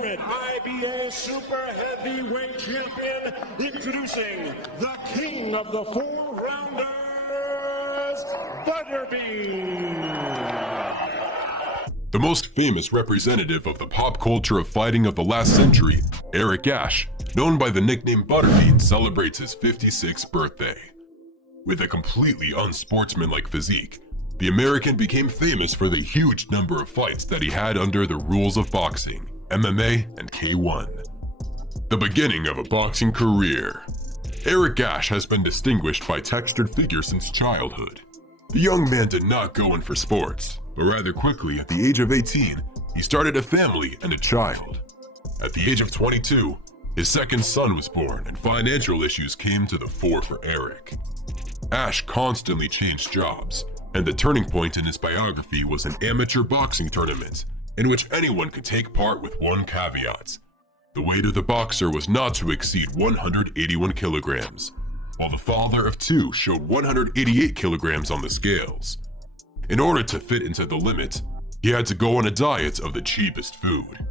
current IBA Super Heavyweight Champion, introducing the king of the four-rounders, Butterbean. The most famous representative of the pop culture of fighting of the last century, Esch, known by the nickname Butterbean, celebrates his 56th birthday. With a completely unsportsmanlike physique, the American became famous for the huge number of fights that he had under the rules of boxing, MMA, and K1. The beginning of a boxing career. Esch has been distinguished by textured figure since childhood. The young man did not go in for sports, but rather quickly, at the age of 18, he started a family and a child. At the age of 22, his second son was born and financial issues came to the fore for Esch. Esch constantly changed jobs, and the turning point in his biography was an amateur boxing tournament in which anyone could take part with one caveat. The weight of the boxer was not to exceed 181 kilograms, while the father of two showed 188 kilograms on the scales. In order to fit into the limit, he had to go on a diet of the cheapest food.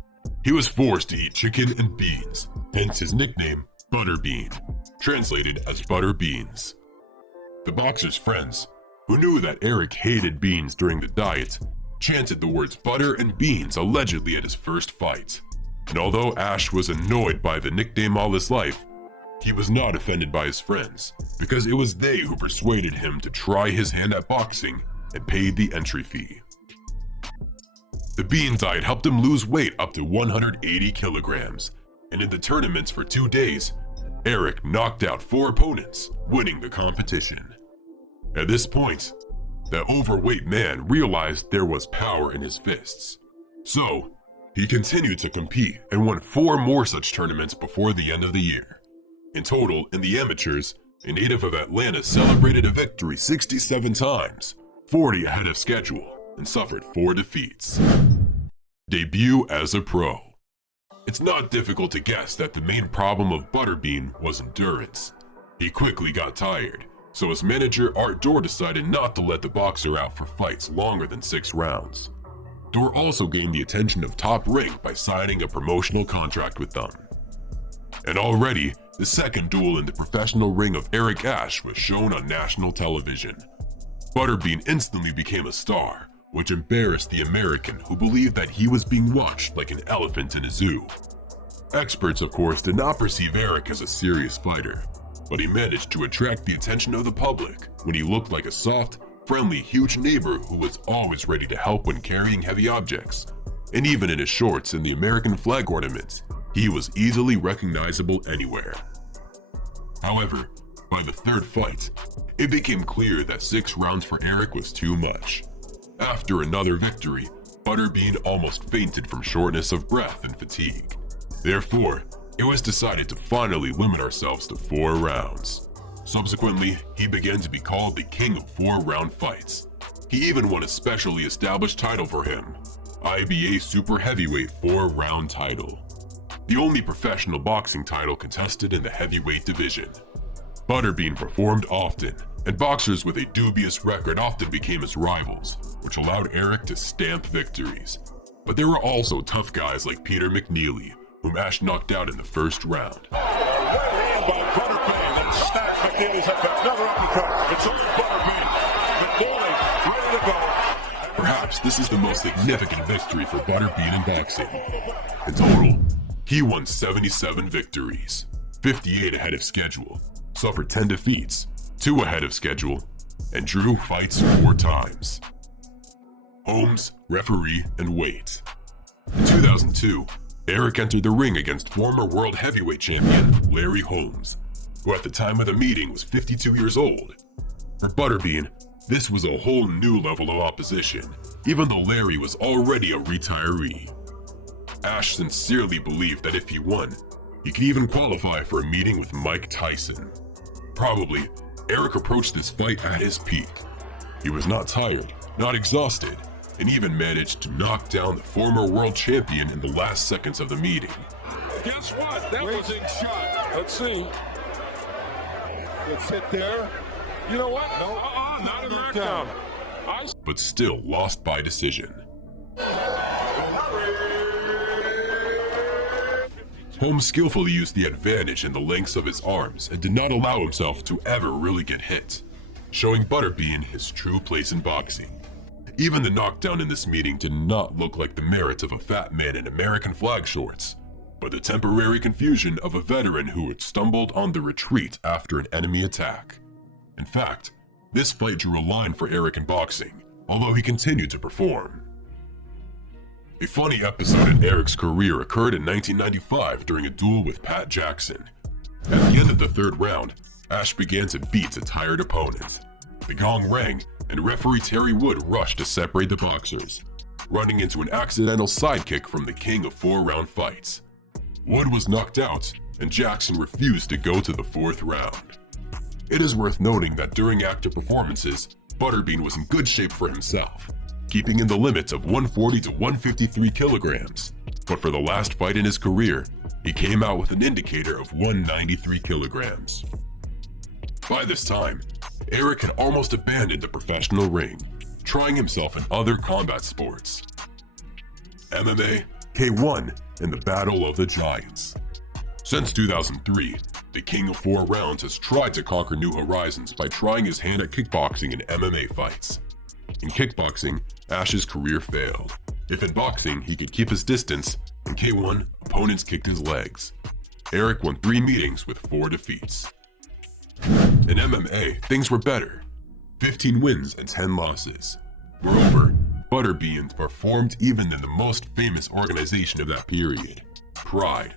He was forced to eat chicken and beans, hence his nickname, Butterbean, translated as butter beans. The boxer's friends, who knew that Esch hated beans during the diet, chanted the words butter and beans allegedly at his first fight. And although Esch was annoyed by the nickname all his life, he was not offended by his friends, because it was they who persuaded him to try his hand at boxing and paid the entry fee. The bean diet helped him lose weight up to 180 kilograms, and in the tournaments for 2 days, Esch knocked out 4 opponents, winning the competition. At this point, the overweight man realized there was power in his fists. So, he continued to compete and won 4 more such tournaments before the end of the year. In total, in the amateurs, a native of Atlanta celebrated a victory 67 times, 40 ahead of schedule, and suffered 4 defeats. Debut as a pro. It's not difficult to guess that the main problem of Butterbean was endurance. He quickly got tired, so his manager Art Dorr decided not to let the boxer out for fights longer than 6 rounds. Dorr also gained the attention of Top Rank by signing a promotional contract with them. And already, the second duel in the professional ring of Esch was shown on national television. Butterbean instantly became a star, which embarrassed the American who believed that he was being watched like an elephant in a zoo. Experts, of course, did not perceive Esch as a serious fighter, but he managed to attract the attention of the public when he looked like a soft, friendly, huge neighbor who was always ready to help when carrying heavy objects. And even in his shorts and the American flag ornaments, he was easily recognizable anywhere. However, by the third fight, it became clear that 6 rounds for Esch was too much. After another victory, Butterbean almost fainted from shortness of breath and fatigue. Therefore, it was decided to finally limit ourselves to 4 rounds. Subsequently, he began to be called the king of 4-round fights. He even won a specially established title for him, IBA Super Heavyweight 4-round title, the only professional boxing title contested in the heavyweight division. Butterbean performed often, and boxers with a dubious record often became his rivals, which allowed Esch to stamp victories. But there were also tough guys like Peter McNeely, whom Esch knocked out in the first round. Perhaps this is the most significant victory for Butterbean in boxing. In total, he won 77 victories, 58 ahead of schedule, suffered 10 defeats, 2 ahead of schedule, and drew fights 4 times. Homes, referee, and weight. In 2002, Esch entered the ring against former world heavyweight champion Larry Holmes, who at the time of the meeting was 52 years old. For Butterbean, this was a whole new level of opposition, even though Larry was already a retiree. Esch sincerely believed that if he won, he could even qualify for a meeting with Mike Tyson. Probably, Esch approached this fight at his peak. He was not tired, not exhausted, and even managed to knock down the former world champion in the last seconds of the meeting. Guess what? That was a shot. Let's see. Let's hit there. You know what? No, not a knockdown. But still lost by decision. Holmes skillfully used the advantage in the lengths of his arms and did not allow himself to ever really get hit, showing Butterbean his true place in boxing. Even the knockdown in this meeting did not look like the merit of a fat man in American flag shorts, but the temporary confusion of a veteran who had stumbled on the retreat after an enemy attack. In fact, this fight drew a line for Eric in boxing, although he continued to perform. A funny episode in Eric's career occurred in 1995 during a duel with Pat Jackson. At the end of the third round, Esch began to beat a tired opponent. The gong rang, and referee Terry Wood rushed to separate the boxers, running into an accidental sidekick from the king of 4-round fights. Wood was knocked out, and Jackson refused to go to the fourth round. It is worth noting that during active performances, Butterbean was in good shape for himself, keeping in the limits of 140 to 153 kilograms. But for the last fight in his career, he came out with an indicator of 193 kilograms. By this time, Eric had almost abandoned the professional ring, trying himself in other combat sports. MMA, K1, and the Battle of the Giants. Since 2003, the King of 4 Rounds has tried to conquer new horizons by trying his hand at kickboxing and MMA fights. In kickboxing, Esch's career failed. If in boxing he could keep his distance, in K1, opponents kicked his legs. Eric won 3 meetings with 4 defeats. In MMA, things were better. 15 wins and 10 losses. Moreover, Butterbean performed even in the most famous organization of that period, Pride.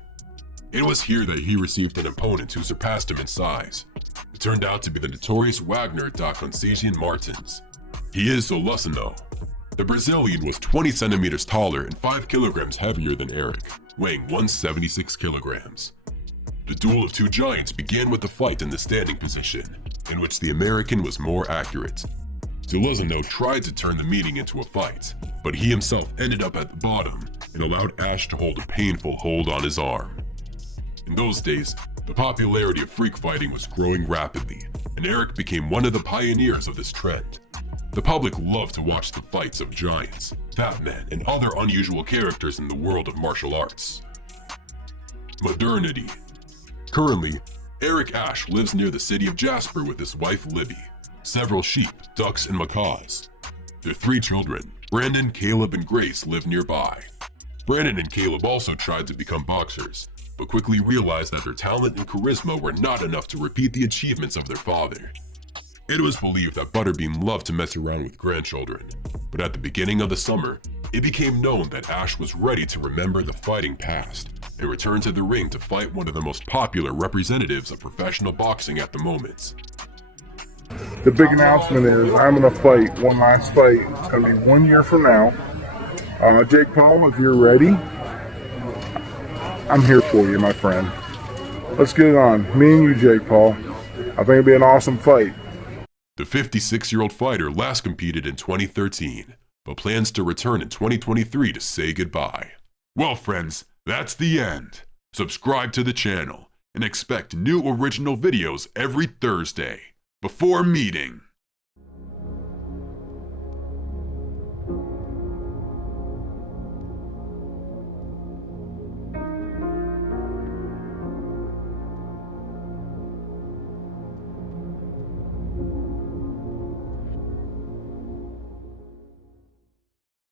It was here that he received an opponent who surpassed him in size. It turned out to be the notorious Wagner da Conceição Martins. He is Soluciono. The Brazilian was 20 centimeters taller and 5 kilograms heavier than Eric, weighing 176 kilograms. The duel of two giants began with a fight in the standing position, in which the American was more accurate. Soluciono tried to turn the meeting into a fight, but he himself ended up at the bottom and allowed Esch to hold a painful hold on his arm. In those days, the popularity of freak fighting was growing rapidly, and Eric became one of the pioneers of this trend. The public loved to watch the fights of giants, fat men, and other unusual characters in the world of martial arts. Modernity. Currently, Eric Esch lives near the city of Jasper with his wife Libby, several sheep, ducks, and macaws. Their 3 children, Brandon, Caleb, and Grace, live nearby. Brandon and Caleb also tried to become boxers, but quickly realized that their talent and charisma were not enough to repeat the achievements of their father. It was believed that Butterbean loved to mess around with grandchildren, but at the beginning of the summer, it became known that Esch was ready to remember the fighting past and return to the ring to fight one of the most popular representatives of professional boxing at the moment. The big announcement is I'm going to fight one last fight. It's going to be 1 year from now. Jake Paul, if you're ready, I'm here for you, my friend. Let's get it on. Me and you, Jake Paul. I think it'll be an awesome fight. The 56-year-old fighter last competed in 2013, but plans to return in 2023 to say goodbye. Well, friends, that's the end. Subscribe to the channel and expect new original videos every Thursday. Before meeting.